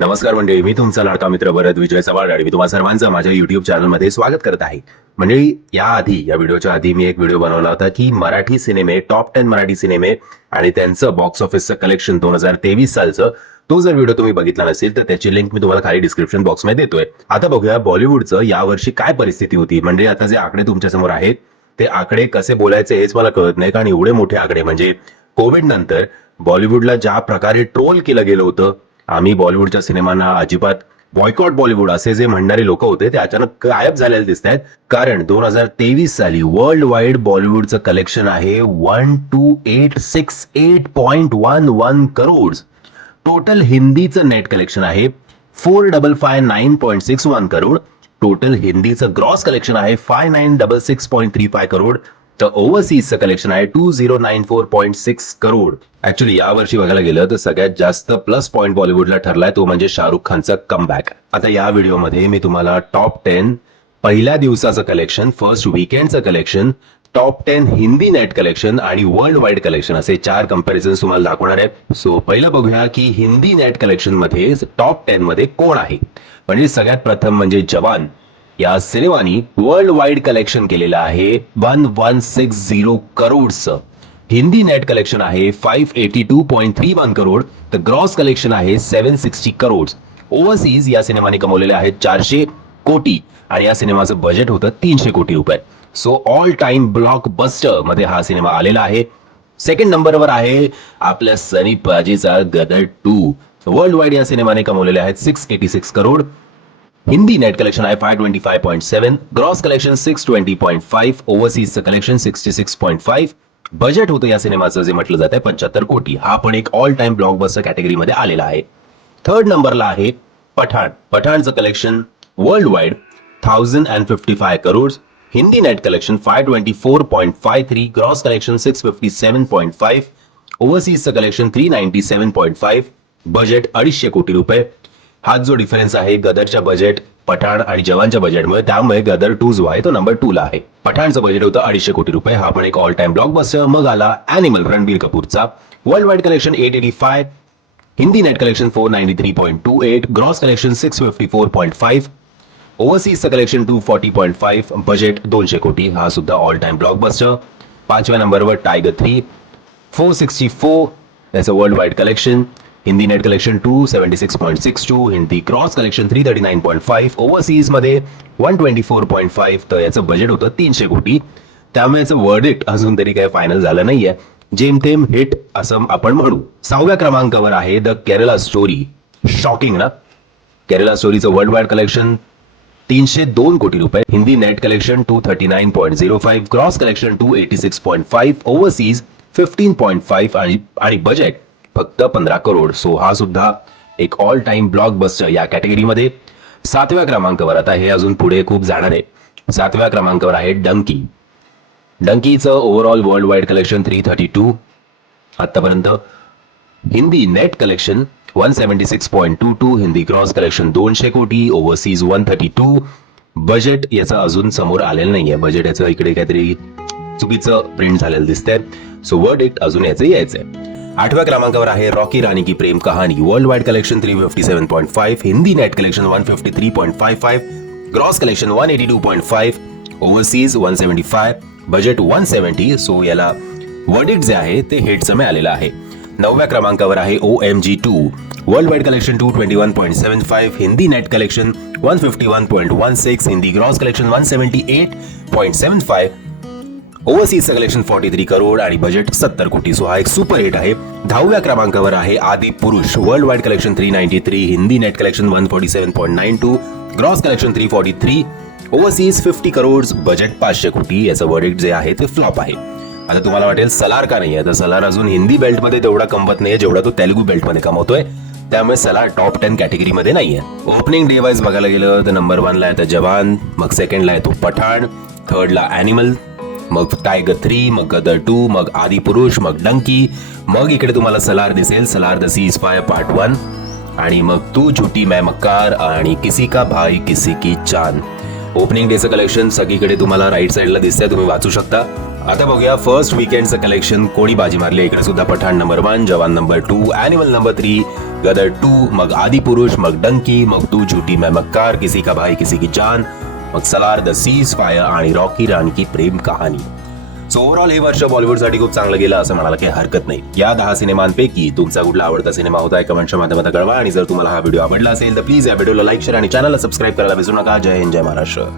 नमस्कार मंडळी, मी तुमचा लाडका मित्र भरत विजय चव्हाण आणि मी तुम्हा सर्वांचं माझ्या युट्यूब चॅनलमध्ये स्वागत करत आहे. मंडळी, या व्हिडिओच्या आधी मी एक व्हिडिओ बनवला होता की मराठी सिनेमे, टॉप 10 मराठी सिनेमे आणि त्यांचं बॉक्स ऑफिसचं कलेक्शन 2023 सालचं. तो जर व्हिडिओ तुम्ही बघितला नसेल तर त्याची लिंक मी तुम्हाला खाली डिस्क्रिप्शन बॉक्समध्ये देतोय. आता बघूया बॉलिवूडचं यावर्षी काय परिस्थिती होती. म्हणजे आता जे आकडे तुमच्या समोर आहेत ते आकडे कसे बोलायचे हेच मला कळत नाही, कारण एवढे मोठे आकडे. म्हणजे कोविड नंतर बॉलिवूडला ज्या प्रकारे ट्रोल केलं गेलं होतं, आम्ही बॉलिवूडच्या सिनेमांना अजिबात बॉयकॉट बॉलिवूड असे जे म्हणणारे लोक होते ते अचानक गायब झालेले दिसत आहेत. कारण 2023 साली वर्ल्ड वाईड बॉलिवूडचं कलेक्शन आहे 12,868.11 करोड. टोटल हिंदीचं नेट कलेक्शन आहे 4,559.61 करोड. टोटल हिंदीचं ग्रॉस कलेक्शन आहे 5,966.35 करोड. तर ओव्हरसीजचं कलेक्शन आहे 2,094.6 करोड. ऍक्च्युली यावर्षी बघायला गेलं तर सगळ्यात जास्त प्लस पॉइंट बॉलिवूडला ठरलाय तो म्हणजे शाहरुख खानचा कमबॅक. आता या व्हिडिओमध्ये मी तुम्हाला टॉप 10 पहिल्या दिवसाचं कलेक्शन, फर्स्ट वीकेंडचं collection, top 10 Hindi net collection आणि वर्ल्ड वाईड कलेक्शन असे 4 कंपॅरिझन तुम्हाला दाखवणार आहे. सो पहिलं बघूया की हिंदी नेट कलेक्शन मध्ये टॉप 10 मध्ये कोण आहे. म्हणजे सगळ्यात प्रथम म्हणजे जवान या सिनेमानी वर्ल्ड वाईड कलेक्शन केलेलं आहे 1160 करोडचं. हिंदी नेट कलेक्शन आहे 582.31 करोड. तर ग्रॉस कलेक्शन आहे 760 करोड. ओव्हरसीज या सिनेमाने कमवलेले आहेत 400 कोटी आणि या सिनेमाचं बजेट होतं 300 कोटी रुपये. सो ऑल टाइम ब्लॉकबस्टर मध्ये हा सिनेमा आलेला आहे. सेकंड नंबरवर आहे आपल्या सनी पाजीचा गदर 2. वर्ल्ड वाईड या सिनेमाने कमवलेले आहेत 686 करोड. हिंदी नेट कलेक्शन आहे 525.7, ग्रॉस कलेक्शन 620.5, ओव्हरसीजचं कलेक्शन 66.5. बजेट होतं या सिनेमाचं जे म्हटलं जातं 75 कोटी. हा पण एक ऑल टाइम ब्लॉकबस्टर कॅटेगरीमध्ये आलेला आहे. थर्ड नंबरला आहे पठाण. पठाणचं collection world wide 1055 crore. Hindi net collection 524.53, gross collection 657.5, ओव्हरसीजचं कलेक्शन 397.5, बजेट 250 कोटी रुपये. हाच जो डिफरन्स आहे गदरच्या बजेट, पठाण आणि जवानच्या बजेटमुळे, त्यामुळे गदर 2 जो आहे तो नंबर 2 ला आहे. पठाणचं बजेट होतं 250 कोटी रुपये. हा पण एक ऑल टाइम ब्लॉकबस्टर. मग आला ॲनिमल रणबीर कपूरचा. World wide collection 885, Hindi net collection 493.28, gross collection 654.5, ओव्हरसीजचं कलेक्शन 240.5, बजेट 200 कोटी. हा सुद्धा ऑल टाइम ब्लॉकबस्टर. पाचव्या नंबरवर टायगर 3, 464 त्याचं world wide collection. Hindi net collection 276.62, Hindi cross collection 339.5, overseas मध्ये 124.5. तर याचं बजेट होतं 300 कोटी. त्यामुळे याचं वर्डिक्ट अजून तरी काही फायनल झालं नाहीये. जेमतेम हिट असं आपण म्हणू. 6व्या क्रमांकावर आहे द केरला स्टोरी. शॉकिंग ना. केरला स्टोरीचं वर्ल्ड वाईड कलेक्शन 302 कोटी रुपये. Hindi net collection 239.05, gross collection 286.5, overseas 15.5 आणि बजेट फक्त 15 करोड. सो हा सुद्धा एक ऑल टाइम ब्लॉकबस्टर या कॅटेगरीमध्ये. 7व्या क्रमांकावर, आता हे अजून पुढे खूप जाणार आहे. 7व्या क्रमांकावर आहे डंकी. डंकीचं ओव्हरऑल वर्ल्ड वाईड कलेक्शन 332 आतापर्यंत. Hindi net collection 176.22, Hindi cross collection 200 कोटी, ओव्हरसीज 132. बजेट याचं अजून समोर आलेलं नाहीये. बजेट याचं इकडे काहीतरी चुकीचं प्रिंट झालेलं दिसतंय. सो वर्डिक्ट अजून याचं यायचंय. 8व्या क्रमांकावर आहे रॉकी रानी की प्रेम कहानी. World wide collection 357.5, Hindi net collection 153.55, gross collection 182.5, overseas 175, budget 170. So याला वर्डिक्ट जे आहे ते हिटचं मिळालेलं आहे. 9व्या क्रमांकावर आहे OMG2. World wide collection 221.75, Hindi net collection 151.16, Hindi gross collection 178.75, ओव्हरसीजचं कलेक्शन 43 करोड आणि बजेट 70 कोटी. सो हा एक सुपर हिट आहे. 10व्या क्रमांकावर आहे आदि पुरुष. World wide collection 393, Hindi net collection 147.92, gross collection 343, overseas 50 crore, budget 500 कोटी. याचं वर्डिक्ट जे आहे ते फ्लॉप आहे. आता तुम्हाला वाटेल सलार का नाहीये, तर सलार अजून हिंदी बेल्टमध्ये तेवढा कमवत नाहीये जेवढा तो तेलुगू बेल्टमध्ये कमवतोय. त्यामुळे सलार टॉप 10 कॅटेगरीमध्ये नाहीये. ओपनिंग डे वाईज बघायला गेलं तर नंबर 1ला आहे जवान, मग सेकंडला आहे तो पठाण, थर्डला ॲनिमल, मग टायगर 3, मग गदर 2, मग आदि पुरुष, मग डंकी, मग इकडे तुम्हाला सलार दिसेल, Salaar the cease fire part 1, आणि मग तू झुटी मैं मक्कार आणि किसी का भाई किसी की चांद. ओपनिंग डेचं कलेक्शन सगळीकडे तुम्हाला राईट साईडला दिसतंय, तुम्ही वाचू शकता. आता बघूया फर्स्ट वीकेंडचं कलेक्शन कोणी बाजी मारली. इकडे सुद्धा पठाण नंबर 1, जवान नंबर 2, एनिमल नंबर 3, गदर 2, मग आदि पुरुष, मग डंकी, मग तू झूठी मैं मक्कार, किसी का भाई किसी की जान, मग सलार, द सीज फायर आणि रॉकी राणी की प्रेम कहाणी. सो ओव्हरऑल हे वर्ष बॉलिवूडसाठी खूप चांगलं गेलं असं म्हणायला काही हरकत नाही. या 10 सिनेमांपैकी तुमचा कुठला आवडता सिनेमा होता कमेंटच्या माध्यमातून कळवा. आणि जर तुम्हाला हा व्हिडिओ आवडला असेल तर प्लीज या व्हिडिओला लाईक, शेअर आणि चॅनलला सबस्क्राईब करायला विसरू नका. जय हिंद, जय महाराष्ट्र.